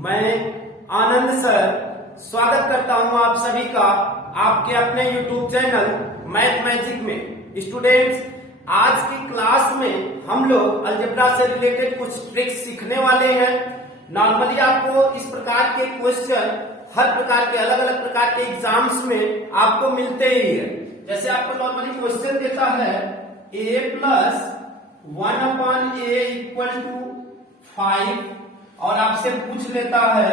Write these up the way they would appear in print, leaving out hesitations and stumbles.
मैं आनंद सर स्वागत करता हूं आप सभी का आपके अपने YouTube चैनल मैथ मैजिक में। स्टूडेंट्स, आज की क्लास में हम लोग अलजेब्रा से रिलेटेड कुछ ट्रिक्स सीखने वाले हैं। नॉर्मली आपको इस प्रकार के क्वेश्चन हर प्रकार के अलग अलग प्रकार के एग्जाम्स में आपको मिलते ही है। जैसे आपको नॉर्मली क्वेश्चन देता है a plus 1/a equal to 5 और आपसे पूछ लेता है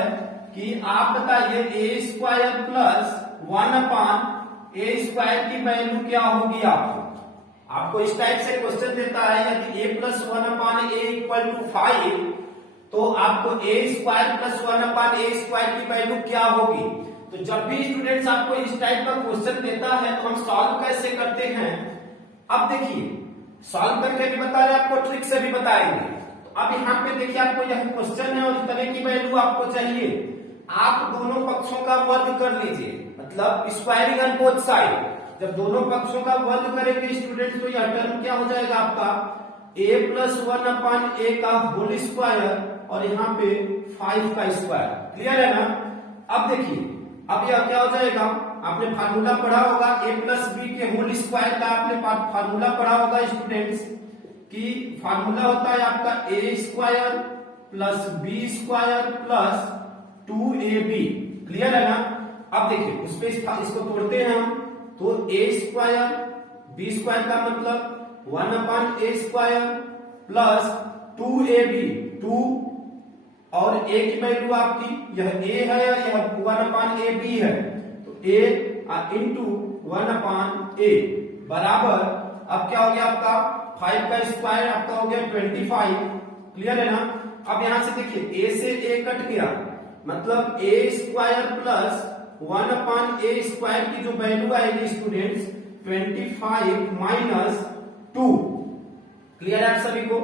कि आप बताइए a square plus 1/a square की वैल्यू क्या होगी। आपको इस टाइप से क्वेश्चन देता है यदि a plus 1/a equal to 5 तो आपको a square plus 1/a square की वैल्यू क्या होगी। तो जब भी स्टूडेंट्स आपको इस टाइप का क्वेश्चन देता है तो हम सॉल्व कैसे करते हैं। अब देखिए, सॉल्व करके भी बता रहे, आपको ट्रिक से भी बताएंगे। अब यहाँ पे देखिए, आपको यह क्वेश्चन है और इस तरह की वैल्यू आपको चाहिए। आप दोनों पक्षों का वर्ग कर लीजिए, मतलब स्क्वायरिंग ऑन बोथ साइड। जब दोनों पक्षों का वर्ग करेंगे स्टूडेंट्स तो यह टर्म क्या हो जाएगा आपका a प्लस 1/a का होल स्क्वायर और यहाँ पे 5 का स्क्वायर। क्लियर है ना। अब देखिए, अब यह क्या हो जाएगा, आपने फार्मूला पढ़ा होगा a प्लस b के होल स्क्वायर का आपने फार्मूला पढ़ा होगा स्टूडेंट्स कि फार्मूला होता है आपका a square plus b square plus 2ab। Clear है ना। अब देखिए, उस पे इसको तोड़ते हैं हम तो a स्क्वायर b स्क्वायर का मतलब 1/a स्क्वायर प्लस 2ab, 2 और a की वैल्यू आपकी यह a है और यह 1/ab है तो a इंटू 1/a बराबर अब क्या हो गया आपका 5 का स्क्वायर आपका हो गया 25। क्लियर है ना। अब यहां से देखिए a से a कट गया, मतलब a square plus 1/a square की जो वैल्यू आएगी स्टूडेंट्स 25 माइनस 2। क्लियर है आप सभी को।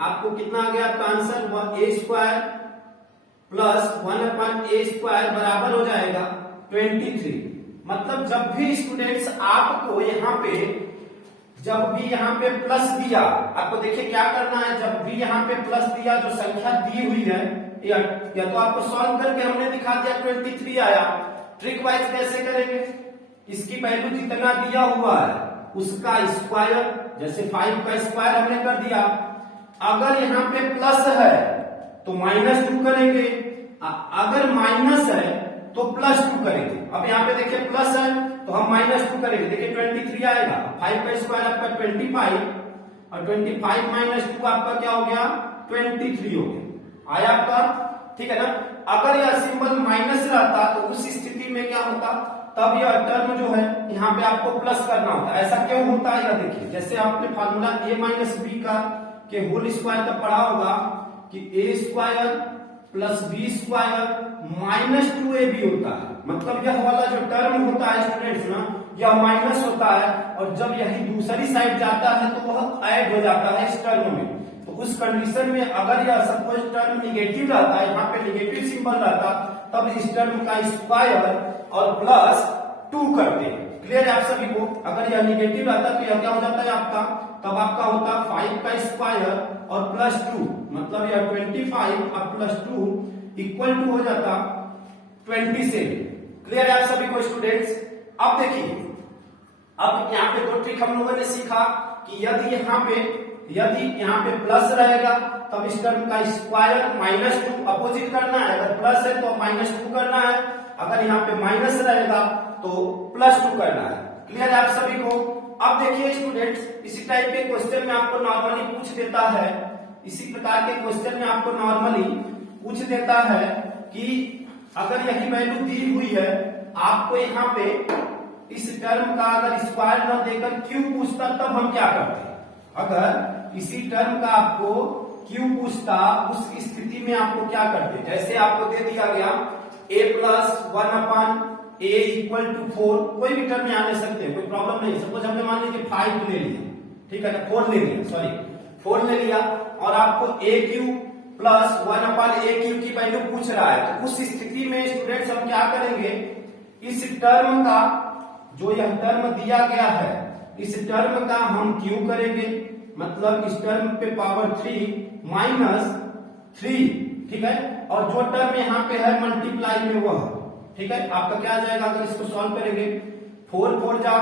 आपको कितना आ गया आपका आंसर, वह a square plus 1/a square बराबर हो जाएगा 23। मतलब जब भी स्टूडेंट्स आपको जब भी यहाँ पे प्लस दिया, आपको देखिए क्या करना है। जब भी यहाँ पे प्लस दिया, जो संख्या दी हुई है या तो आपको सॉल्व करके हमने दिखा दिया 23 आया। ट्रिक वाइज कैसे करेंगे, इसकी वैल्यू जितना दिया हुआ है उसका स्क्वायर, जैसे 5 का स्क्वायर हमने कर दिया। अगर यहाँ पे प्लस है तो -2 करेंगे, अगर माइनस है तो +2 करेंगे। अब यहाँ पे देखिए प्लस है तो हम -2 करेंगे। देखिए 23 आएगा, 5 का स्क्वायर आपका 25 और 25 माइनस 2 आपका क्या हो गया 23 हो गया। आया आपका, ठीक है ना। अगर यह सिंबल माइनस रहता तो उस स्थिति में क्या होता, तब यह टर्म जो है यहाँ पे आपको प्लस करना होता। ऐसा क्यों होता है, यह देखिए, जैसे आपने फार्मूला a माइनस b का के होल स्क्वायर का पढ़ा होगा कि a square plus b square minus 2ab होता है। मतलब यह वाला जो टर्म होता है स्टूडेंट्स ना, यह माइनस होता है और जब यही दूसरी साइड जाता है तो वह ऐड हो जाता है इस टर्म में। तो उस कंडीशन में अगर यह सपोज टर्म निगेटिव रहता है, यहाँ पे निगेटिव सिंबल रहता, तब इस टर्म का स्क्वायर और प्लस 2 करते हैं। क्लियर है आप सभी को। अगर यह निगेटिव रहता तो यह क्या हो जाता है आपका, तब आपका होता 5 का स्क्वायर और प्लस 2, मतलब यह 25 और प्लस 2 इक्वल टू हो जाता 27। क्लियर है आप सभी को स्टूडेंट्स। अब देखिए, अब यहाँ पे दो ट्रिक हम लोगों ने सीखा कि यदि यहाँ पे प्लस रहेगा तब इस टर्म का स्क्वायर -2 अपोजिट करना है। अगर प्लस है तो -2 करना है, अगर यहाँ पे माइनस रहेगा तो +2 करना है। क्लियर है आप सभी को। अब देखिए स्टूडेंट्स, इसी टाइप के क्वेश्चन में आपको नॉर्मली पूछ देता है, इसी प्रकार के क्वेश्चन में आपको नॉर्मली पूछ देता है कि अगर यही वैल्यू दी हुई है, आपको यहाँ पे इस टर्म का अगर स्क्वायर न देकर क्यों पूछता, तब हम क्या करते। अगर इसी टर्म का आपको क्यों पूछता, उस स्थिति में आपको क्या करते। जैसे आपको दे दिया गया a plus 1/a equal to 4, कोई भी टर्म यहाँ ले सकते हैं, कोई प्रॉब्लम नहीं। सपोज हमने मान लीजिए 5 ले लिया, ठीक है ना, 4 ले लिया, सॉरी 4 ले लिया और आपको a Q plus 1/a Q की वैल्यू पूछ रहा है। तो उस स्थिति में स्टूडेंट्स हम क्या करेंगे, इस टर्म का जो यह टर्म दिया गया है, इस टर्म का हम क्यू करेंगे, मतलब इस टर्म पे पावर 3 -3, ठीक है। और जो टर्म यहाँ पे है मल्टीप्लाई में वह, ठीक है। आपका क्या आ जाएगा अगर इसको सॉल्व करेंगे, 4 4 जा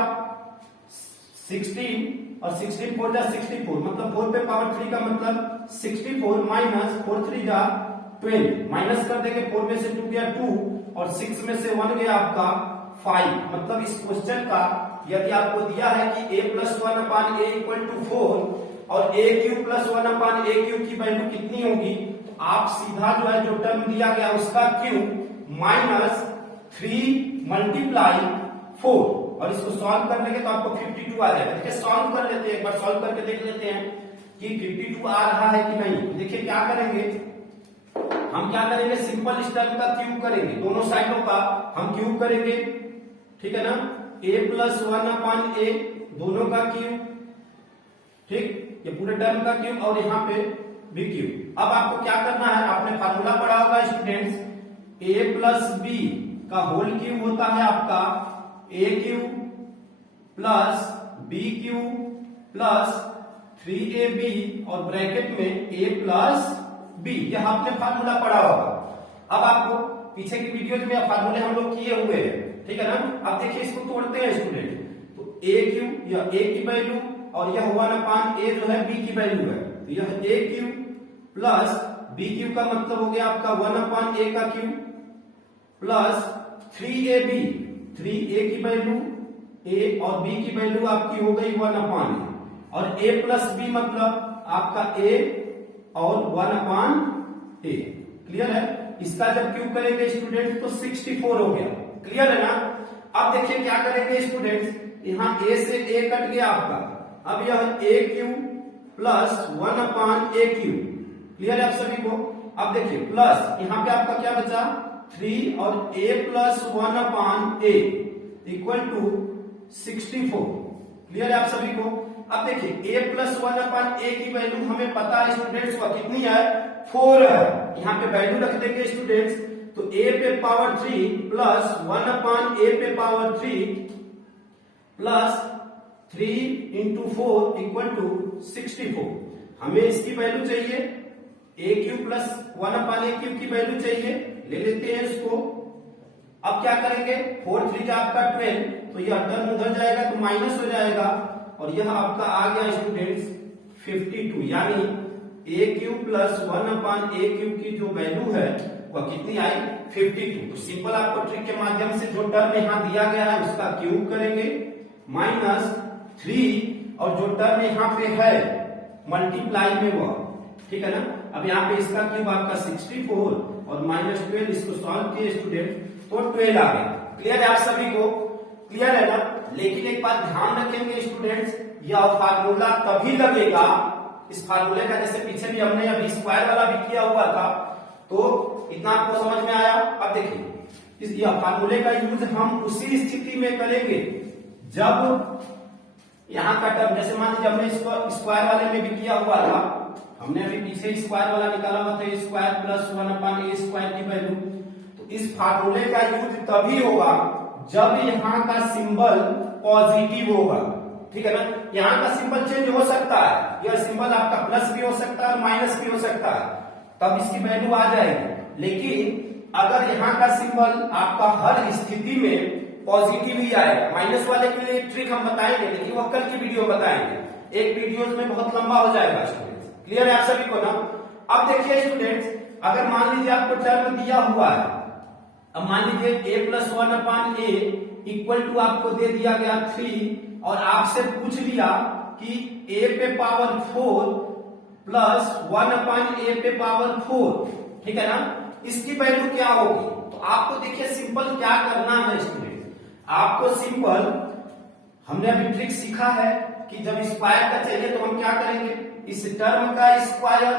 16 और 16 4 जा 64, मतलब 4 पे पावर 3 का मतलब 64 माइनस 4 3 जा 12, माइनस कर देंगे, 4 में से 2 गया 2 और 6 में से 1 गया आपका 5। मतलब इस क्वेश्चन का यदि आपको दिया है कि a plus 1 upon a equal to 4 और a cube plus 1 upon a cube की वैल्यू कितनी होगी, तो आप सीधा जो है जो टर्म दिया गया उसका क्यूब माइनस 3 मल्टीप्लाई 4 और इसको सॉल्व कर लेंगे तो आपको 52 आ जाएगा। देखिए सॉल्व कर लेते हैं, एक बार सॉल्व करके देख लेते हैं कि 52 आ रहा है कि नहीं। देखिए क्या करेंगे, हम क्या करेंगे, सिंपल इस टर्म का क्यूब करेंगे, दोनों साइडों का हम क्यूब करेंगे, ठीक है ना। a प्लस 1 अपान ए दोनों का क्यूब, ठीक, ये पूरे टर्म का क्यूब और यहाँ पे भी क्यूब। अब आपको क्या करना है, आपने फार्मूला पढ़ा होगा स्टूडेंट्स, a प्लस बी का होल क्यूब होता है आपका a cube plus b cube plus 3ab और ब्रैकेट में a प्लस b, यह आपने फार्मूला पढ़ा होगा। अब आपको पीछे की वीडियोज में फार्मूले हम लोग किए हुए हैं, ठीक है ना। अब देखिए इसको तोड़ते हैं स्टूडेंट, तो a क्यूब या a की वैल्यू और यह 1 अपान a जो है b की वैल्यू है, तो यह a cube plus b cube का मतलब हो गया आपका 1 अपान a का क्यूब प्लस 3ab, 3a की वैल्यू a और b की वैल्यू आपकी हो गई 1 अपान a और a प्लस b मतलब आपका a और 1 अपान a। क्लियर है, इसका जब क्यूब करेंगे स्टूडेंट्स तो 64 हो गया। क्लियर है ना। अब देखिए क्या करेंगे स्टूडेंट्स, यहाँ a से a कट गया आपका, अब यह a cube plus 1 upon a cube. Clear है आप सभी को। अब देखिए प्लस यहाँ पे आपका क्या बचा 3 और a plus 1 upon a equal to 64। Clear है आप सभी को। अब देखिए a प्लस 1 अपान a की वैल्यू हमें पता है स्टूडेंट्स को कितनी है, 4 है। यहाँ पे वैल्यू रख देंगे स्टूडेंट्स, तो a पे पावर 3 प्लस 1 अपान a पे power 3 plus 3 into 4 equal to 64। हमें इसकी वैल्यू चाहिए a cube plus 1 upon a cube की वैल्यू चाहिए, ले लेते हैं इसको। अब क्या करेंगे, 4 3 जा आपका 12, तो यह टर्म उधर जाएगा तो माइनस हो जाएगा और यह आपका आ गया स्टूडेंट्स 52, यानी a cube plus 1 upon a cube की जो वैल्यू है वह कितनी आई 52। तो सिंपल आपको ट्रिक के माध्यम से जो टर्म यहाँ दिया गया है उसका क्यूब करेंगे माइनस 3 और जो टर्म यहाँ पे है मल्टीप्लाई में वह, ठीक है ना। अब यहाँ पे इसका क्यूब आपका 64 और माइनस 12, इसको सॉल्व किए स्टूडेंट तो 12 आ गया। क्लियर है आप सभी को, क्लियर है ना। लेकिन एक बात ध्यान रखेंगे स्टूडेंट्स, यह फार्मूला तभी लगेगा, इस फार्मूले का जैसे पीछे भी हमने अभी स्क्वायर वाला भी किया हुआ था, तो इतना आपको समझ में आया। अब देखिए इस फार्मूले का यूज हम उसी स्थिति में करेंगे जब यहाँ का टर्म, जैसे मान लीजिए हमने इसको स्क्वायर वाले में भी किया हुआ था, हमने अभी पीछे स्क्वायर वाला निकाला हुआ था, square plus 1 upon a square की वैल्यू। तो इस फार्मूले का यूज तभी होगा जब यहाँ का सिंबल पॉजिटिव होगा, ठीक है ना। यहाँ का सिंबल चेंज हो सकता है, यह सिंबल आपका प्लस भी हो सकता है और माइनस भी हो सकता है, तब इसकी वैल्यू आ जाएगी। लेकिन अगर यहाँ का सिंबल आपका हर स्थिति में पॉजिटिव ही आएगा, माइनस वाले के लिए ट्रिक हम बताएंगे, लेकिन वह कल की वीडियो बताएंगे, एक वीडियो में बहुत लंबा हो जाएगा स्टूडेंट्स। क्लियर है आप सभी को ना। अब देखिए स्टूडेंट्स, अगर मान लीजिए आपको टर्म दिया हुआ है, अब मान लीजिए a plus 1 upon a equal to आपको दे दिया गया 3 और आपसे पूछ लिया कि a पे पावर 4 प्लस 1 अपान a पे पावर 4, ठीक है ना, इसकी वैल्यू क्या होगी। तो आपको देखिए सिंपल क्या करना है स्टूडेंट, आपको सिंपल हमने अभी ट्रिक सीखा है कि जब स्क्वायर का चाहिए तो हम क्या करेंगे, इस टर्म का स्क्वायर,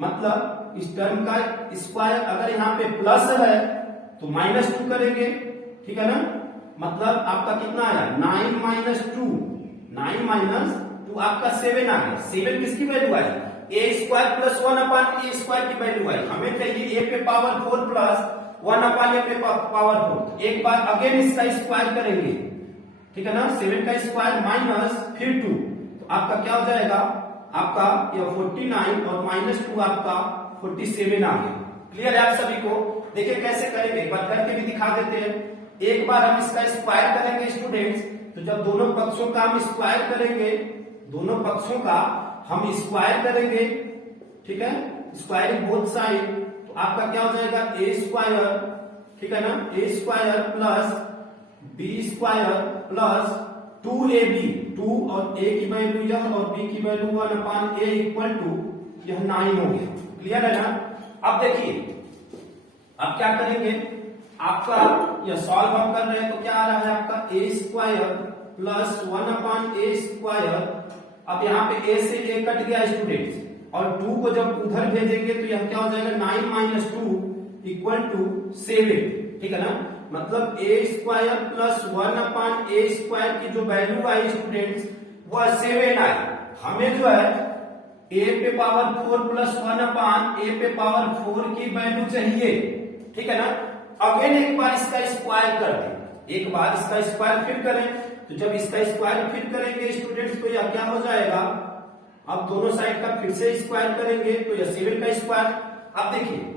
मतलब इस टर्म का स्क्वायर अगर यहाँ पे प्लस है तो -2 करेंगे, ठीक है ना। मतलब आपका कितना आया 9 माइनस 2, 9 माइनस 2 आपका 7 आ गया। 7 किसकी value I, a square plus 1 upon a square की वैल्यू आई। हमें चाहिए a पे पावर 4 प्लस 1 अपान a पे पावर 4। एक बार अगेन इसका स्क्वायर करेंगे, ठीक है ना, 7 का स्क्वायर माइनस फिर 2, तो आपका क्या हो जाएगा, आपका यह 49 और -2 आपका 47 आ गया। क्लियर है आप सभी को? देखिए कैसे करेंगे, एक बार करके भी दिखा देते हैं। एक बार हम इसका स्क्वायर करेंगे स्टूडेंट्स, तो जब दोनों पक्षों का हम स्क्वायर करेंगे, दोनों पक्षों का हम स्क्वायर करेंगे, ठीक है, स्क्वायरिंग बोथ साइड, तो आपका क्या हो जाएगा ए स्क्वायर, ठीक है ना, A square plus B square plus 2ab, 2 और a की वैल्यू यह और b की वैल्यू 1/a इक्वल टू यह 9 हो गया। क्लियर है ना? अब देखिए अब क्या करेंगे, आपका यह सॉल्व हम कर रहे हैं तो क्या आ रहा है आपका ए स्क्वायर प्लस 1/a स्क्वायर। अब यहाँ पे a से a कट गया स्टूडेंट्स, और 2 को जब उधर भेजेंगे तो यह क्या हो जाएगा 9 माइनस 2 इक्वल टू 7, ठीक है ना, मतलब a square plus 1/a square की जो वैल्यू आई स्टूडेंट्स वह 7 आई। हमें जो है a पे पावर 4 प्लस 1/a पे पावर 4 की वैल्यू चाहिए, ठीक है ना। अगेन एक बार इसका स्क्वायर कर दें, एक बार इसका स्क्वायर फिर करें, तो जब इसका स्क्वायर फिर करेंगे स्टूडेंट्स तो यह क्या हो जाएगा, अब दोनों साइड का फिर से स्क्वायर करेंगे तो यह 7 का स्क्वायर। अब देखिए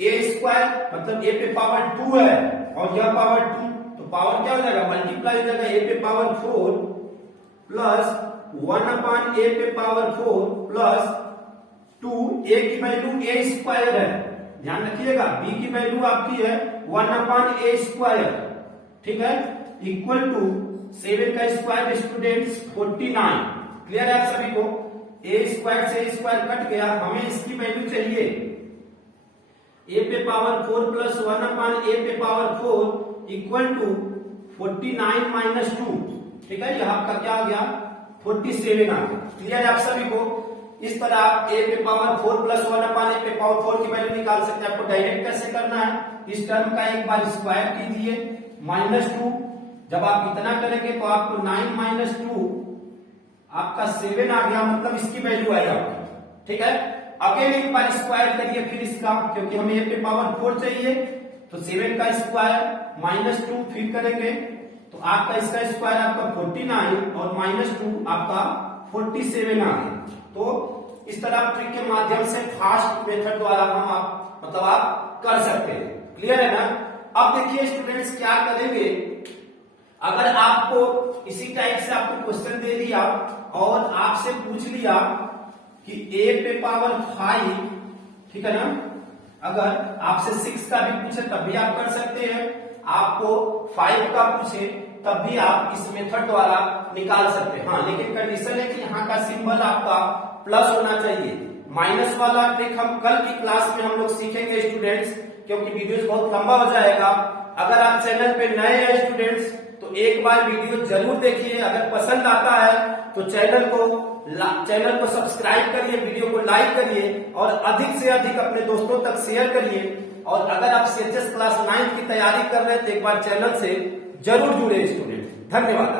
ए स्क्वायर मतलब ए पे पावर 2 है और यह पावर 2, तो पावर क्या हो जाएगा मल्टीप्लाई हो जाएगा, ए पे पावर 4 प्लस 1/a पे पावर 4 प्लस 2, a की वैल्यू a स्क्वायर है, ध्यान रखिएगा, b की वैल्यू आपकी है 1/a स्क्वायर, ठीक है, इक्वल टू 7 का स्क्वायर स्टूडेंट्स 49। क्लियर है आप सभी को? a स्क्वायर से a स्क्वायर कट गया, हमें इसकी वैल्यू चाहिए a पे पावर 4 प्लस 1/a पे पावर 4 इक्वल टू 49 माइनस 2, ठीक है, यह आपका क्या आ गया 47 आ गया। क्लियर है आप सभी को? इस तरह आप a पे पावर 4 प्लस 1/a पे पावर 4 की वैल्यू निकाल सकते हैं। आपको डायरेक्ट कैसे करना है, इस टर्म का एक बार स्क्वायर कीजिए, माइनस 2, जब आप इतना करेंगे तो आपको 9 माइनस 2 आपका 7 आ गया, मतलब इसकी वैल्यू आई आपकी, ठीक है। अगेन एक बार स्क्वायर करिए फिर इसका, क्योंकि हमें a पे पावर 4 चाहिए, तो 7 का स्क्वायर माइनस 2 फिर करेंगे तो आपका इसका स्क्वायर आपका 49 और माइनस 2 आपका 47 आ गया। तो इस तरह ट्रिक के माध्यम से फास्ट मेथड द्वारा हम आप मतलब आप कर सकते हैं। क्लियर है ना? अब देखिए स्टूडेंट्स क्या करेंगे, अगर आपको इसी टाइप से आपको क्वेश्चन दे दिया और आपसे पूछ लिया कि a पे पावर 5, ठीक है ना, अगर आपसे 6 का भी पूछे तब भी आप कर सकते हैं, आपको 5 का पूछे तब भी आप इस मेथड द्वारा निकाल सकते हैं। हाँ, लेकिन कंडीशन है कि यहाँ का सिंबल आपका प्लस होना चाहिए। माइनस वाला ट्रिक हम कल की क्लास में हम लोग सीखेंगे स्टूडेंट्स, क्योंकि वीडियो बहुत लंबा हो जाएगा। अगर आप चैनल पे नए हैं स्टूडेंट्स तो एक बार वीडियो जरूर देखिए, अगर पसंद आता है तो चैनल को सब्सक्राइब करिए, वीडियो को लाइक करिए और अधिक से अधिक अपने दोस्तों तक शेयर करिए। और अगर आप CHS क्लास 9 की तैयारी कर रहे हैं तो एक बार चैनल से जरूर जुड़े स्टूडेंट्स। धन्यवाद।